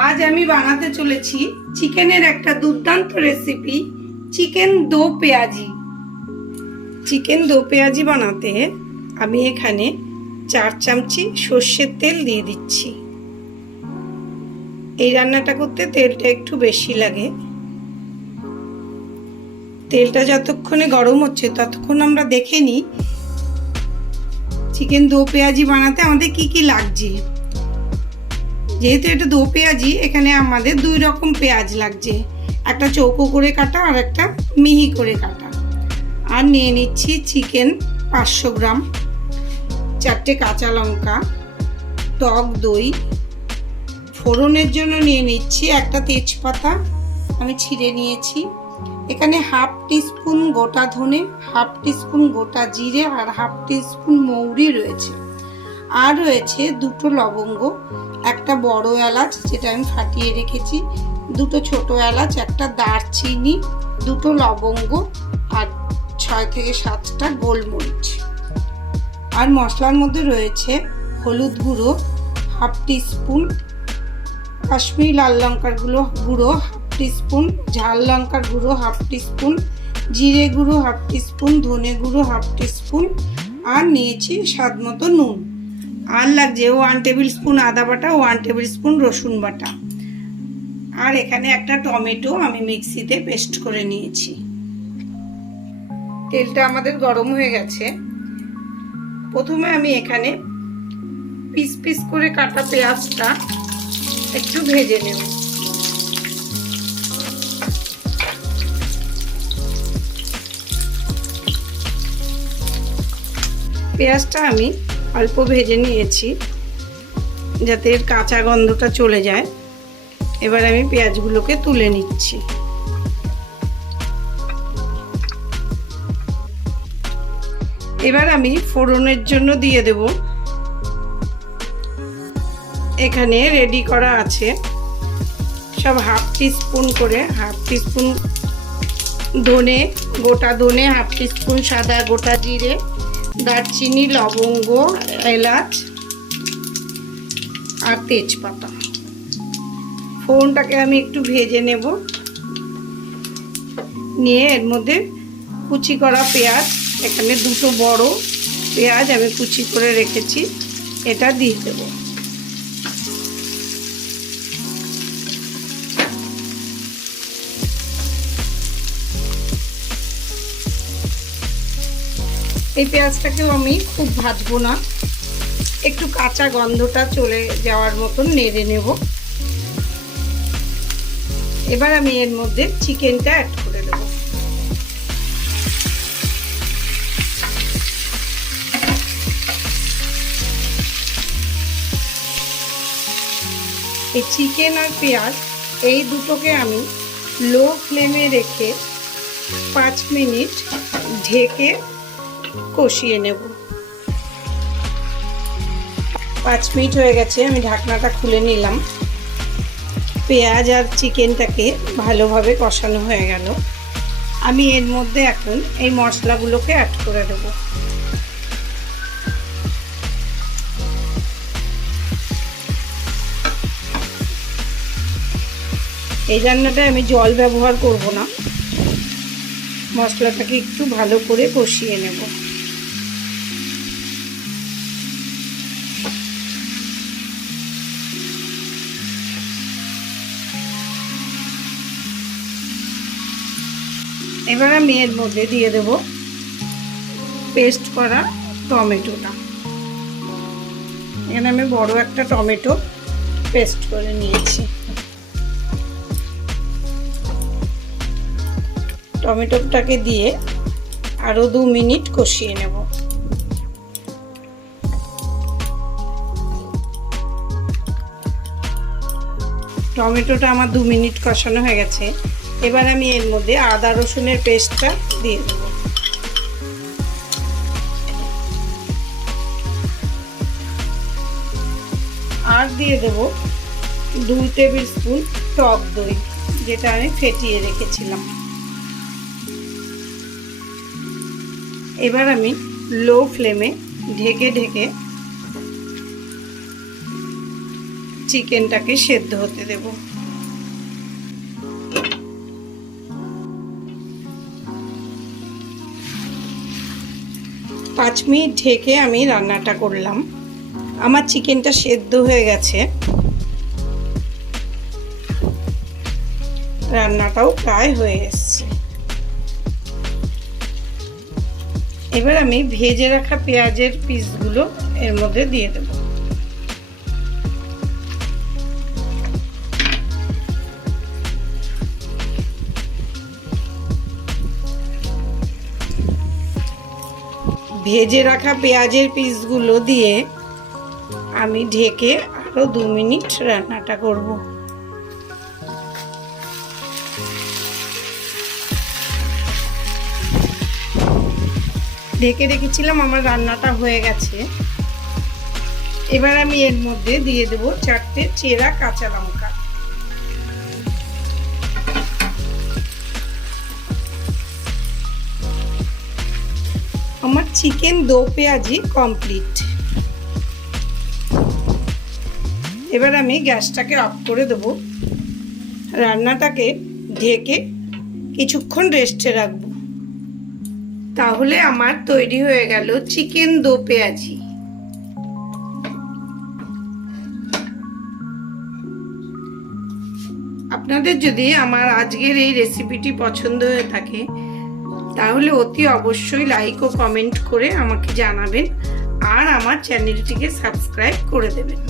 आज আমি বানাতে চলেছি চিকেনের একটা দুর্দান্ত রেসিপি চিকেন দো পেঁয়াজি। চিকেন দো পেঁয়াজি বানাতে আমি এখানে 4 চামচি সরষের তেল দিয়ে দিচ্ছি। এই রান্নাটা করতে তেলটা একটু বেশি লাগে। তেলটা যতক্ষণে গরম হচ্ছে ততক্ষণ আমরা দেখে নিই চিকেন দো পেঁয়াজি বানাতে আমাদের কি কি লাগছে। যেহেতু এটা দো পেঁয়াজি, এখানে আমাদের দুই রকম পেঁয়াজ লাগছে, একটা চৌকো করে কাটা আর একটা মিহি করে কাটা। আর নিয়ে নিচ্ছি চিকেন 500 গ্রাম, 4টে কাঁচা লঙ্কা, টক দই, ফোড়নের জন্য নিয়ে নিচ্ছি একটা তেজপাতা আমি ছিঁড়ে নিয়েছি, এখানে হাফ টিস্পুন গোটা ধনে, হাফ টিস্পুন গোটা জিরে আর হাফ টিস্পুন মৌরি রয়েছে। আর রয়েছে দুটো লবঙ্গ, একটা বড় এলাচ যেটা আমি ফাটিয়ে রেখেছি, দুটো ছোট এলাচ, একটা দারচিনি, দুটো লবঙ্গ আর 6 থেকে 7টা গোলমরিচ। আর মশলার মধ্যে রয়েছে হলুদ গুঁড়ো হাফ টিস্পুন, কাশ্মীরি লাল লঙ্কার গুঁড়ো হাফ টিস্পুন, ঝাল লঙ্কার গুঁড়ো হাফ টিস্পুন, জিরে গুঁড়ো হাফ টিস্পুন, ধনে গুঁড়ো হাফ টিস্পুন, আর নিয়েছি স্বাদ মতো নুন। আর লাগছে 1 টেবিল স্পুন আদা বাটা, 1 টেবিল স্পুন রসুন বাটা। আর এখানে একটা টমেটো আমি মিক্সিতে পেস্ট করে নিয়েছি। তেলটা আমাদের গরম হয়ে গেছে। প্রথমে আমি এখানে পিস পিস করে কাটা পেঁয়াজটা একটু ভেজে নেব। পেঁয়াজটা আমি অল্প ভেজে নিয়েছি যাতে এর কাঁচা গন্ধটা চলে যায়। এবার আমি পেঁয়াজগুলোকে তুলে নিচ্ছি। এবার আমি ফোড়নের জন্য দিয়ে দেব, এখানে রেডি করা আছে সব হাফ টিস্পুন করে, হাফ টিস্পুন ধনে, গোটা ধনে, হাফ টিস্পুন সাদা গোটা জিরে, দারচিনি, লবঙ্গ, এলাচ আর তেজপাতা। ফোড়নটাকে আমি একটু ভেজে নেব, নিয়ে এর মধ্যে কুচি করা পেঁয়াজ, এখানে দুটো বড় পেঁয়াজ আমি কুচি করে রেখেছি, এটা দিয়ে দেব। এই পেঁয়াজটাকেও আমি খুব ভাজবো না, একটু কাঁচা গন্ধটা চলে যাওয়ার মতন নেড়ে নেব। এবার আমি এর মধ্যে চিকেনটা অ্যাড করে দেব। এই চিকেন আর পেঁয়াজ এই দুটোকে আমি লো ফ্লেমে রেখে 5 মিনিট ঢেকে কষিয়ে নেব। 5 মিনিট হয়ে গেছে, আমি ঢাকনাটা খুলে নিলাম। পেঁয়াজ আর চিকেনটাকে ভালোভাবে কষানো হয়ে গেল। আমি এর মধ্যে এখন এই মশলাগুলোকে অ্যাড করে দেব। এই রান্নাটায় আমি জল ব্যবহার করব না, মশলাটাকে একটু ভালো করে কষিয়ে নেব। এবার আমি এর মধ্যে দিয়ে দেব পেস্ট করা টমেটোটা। এখানে আমি বড় একটা টমেটো পেস্ট করে নিয়েছি। টমেটোটাকে দিয়ে আরো 2 মিনিট কষিয়ে নেব। টমেটোটা আমার 2 মিনিট কষানো হয়ে গেছে। এবার আমি এর মধ্যে আদা রসুনের পেস্টটা দিয়ে দেব। আর দিয়ে দেব 2 টেবিল স্পুন টক দই, যেটা আমি ফেটিয়ে রেখেছিলাম। এবার আমি লো ফ্লেমে ঢেকে ঢেকে চিকেনটাকে সেদ্ধ হতে দেব। পাঁচ মিনিট ঢেকে আমি রান্নাটা করলাম। আমার চিকেনটা সেদ্ধ হয়ে গেছে, রান্নাটাও প্রায় হয়ে এসছে। এবার আমি ভেজে রাখা পেঁয়াজের পিসগুলো এর মধ্যে দিয়ে দেব। ভেজে রাখা পেঁয়াজের পিসগুলো দিয়ে আমি ঢেকে আরো 2 মিনিট রান্নাটা করব। ঢেকে রেখেছিলাম, আমার রান্নাটা হয়ে গেছে। এবার আমি এর মধ্যে দিয়ে দেব 4টে চেরা কাঁচা লঙ্কা। আমার চিকেন দো পেঁয়াজি কমপ্লিট। এবার আমি গ্যাসটাকে অফ করে দেব, রান্নাটাকে ঢেকে কিছুক্ষণ রেস্টে রাখবো। তাহলে আমার তৈরি হয়ে গেল চিকেন দো পেঁয়াজি। আপনাদের যদি আমার আজকের এই রেসিপিটি পছন্দ হয়ে থাকে তাহলে অতি অবশ্যই লাইক ও কমেন্ট করে আমাকে জানাবেন আর আমার চ্যানেলটিকে সাবস্ক্রাইব করে দেবেন।